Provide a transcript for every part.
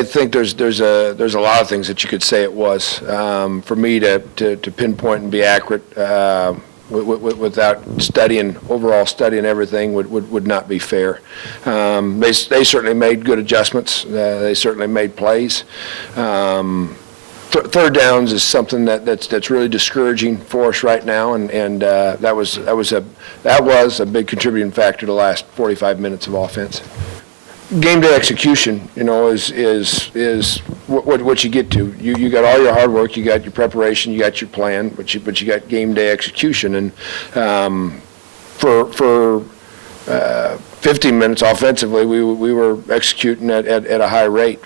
I think there's a lot of things that you could say it was. For me to pinpoint and be accurate without overall studying everything would not be fair. They certainly made good adjustments. They certainly made plays. Third downs is something that's really discouraging for us right now, and that was a big contributing factor to the last 45 minutes of offense. Game day execution, is what you get to. You got all your hard work, you got your preparation, you got your plan, but you got game day execution. And for 15 minutes offensively, we were executing at a high rate.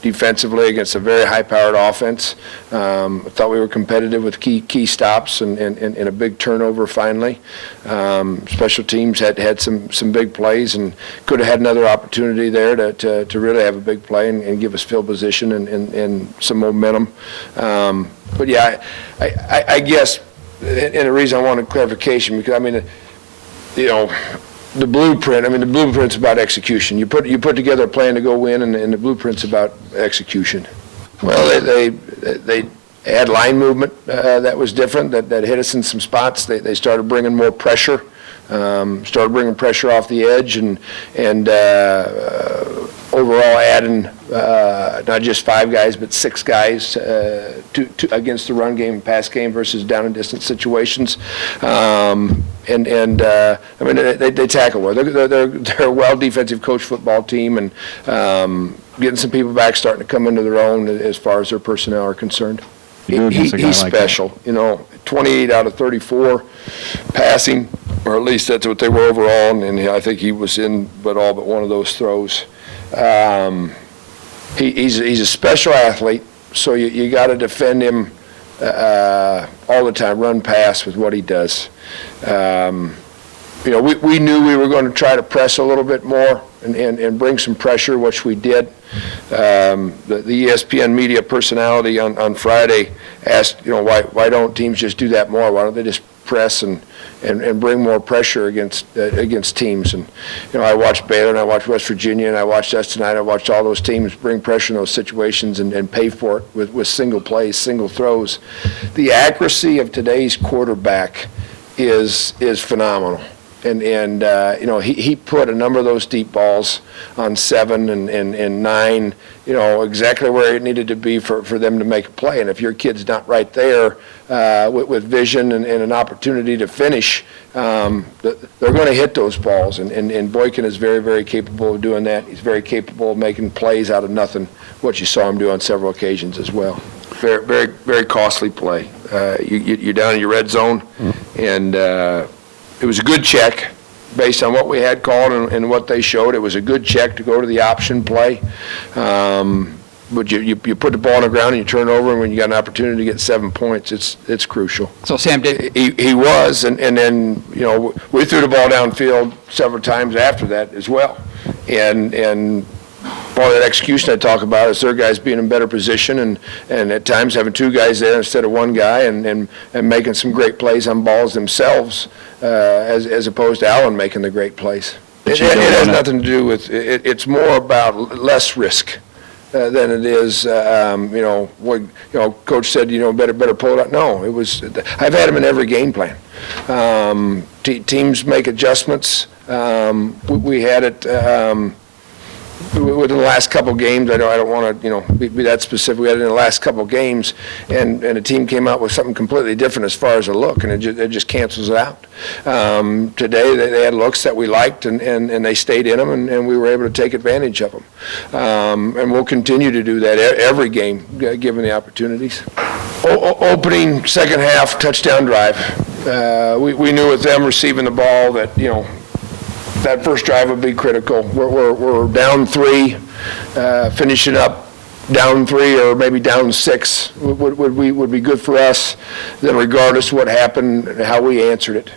Defensively against a very high-powered offense. I thought we were competitive with key stops and a big turnover finally. Special teams had some big plays and could have had another opportunity there to really have a big play and give us field position and some momentum. But yeah, I guess, and the reason I wanted clarification, because the blueprint's about execution. You put together a plan to go win, and the blueprint's about execution. Well, they had line movement that was different, that hit us in some spots. They started bringing more pressure, started bringing pressure off the edge, and overall adding not just 5 guys, but 6 guys against the run game and pass game versus down and distance situations. They tackle well. They're a well defensive coach football team, and getting some people back starting to come into their own as far as their personnel are concerned. He's special. 28 out of 34 passing, or at least that's what they were overall, and I think he was in all but one of those throws. He's a special athlete, so you got to defend him all the time, run pass with what he does. We knew we were going to try to press a little bit more and bring some pressure, which we did. The ESPN media personality on Friday asked, why don't teams just do that more? Why don't they just press and bring more pressure against teams? And I watched Baylor, and I watched West Virginia, and I watched us tonight. I watched all those teams bring pressure in those situations and pay for it with single plays, single throws. The accuracy of today's quarterback is phenomenal. And he put a number of those deep balls on 7 and 9, exactly where it needed to be for them to make a play. And if your kid's not right there with vision and an opportunity to finish, they're going to hit those balls. And Boykin is very, very capable of doing that. He's very capable of making plays out of nothing, what you saw him do on several occasions as well. Very, very, very costly play. You're down in your red zone, and it was a good check based on what we had called and what they showed. It was a good check to go to the option play. But you put the ball on the ground and you turn over, and when you got an opportunity to get 7 points, it's crucial. So Sam did he was, and then we threw the ball downfield several times after that as well, and part of that execution I talk about is their guys being in better position and at times having 2 guys there instead of 1 guy and making some great plays on balls themselves as opposed to Allen making the great plays. It has nothing to do with it. It's more about less risk than it is. Coach said better pull it out. No, it was. I've had him in every game plan. Teams make adjustments. We had it. Within the last couple games, I don't want to be that specific. We had it in the last couple games, and a team came out with something completely different as far as a look, and it just cancels it out. Today they had looks that we liked, and they stayed in them, and we were able to take advantage of them. And we'll continue to do that every game, given the opportunities. Opening second half touchdown drive. We knew with them receiving the ball that that first drive would be critical. We're down 3, finishing up down 3 or maybe down 6 would be good for us. Then regardless of what happened, how we answered it.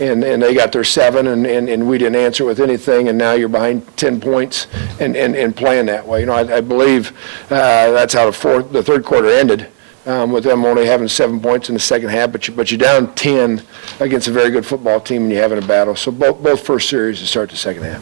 And they got their 7, and we didn't answer with anything, and now you're behind 10 points and playing that way. I believe that's how the third quarter ended. With them only having 7 points in the second half, but you're down 10 against a very good football team, and you're having a battle. So both first series to start the second half.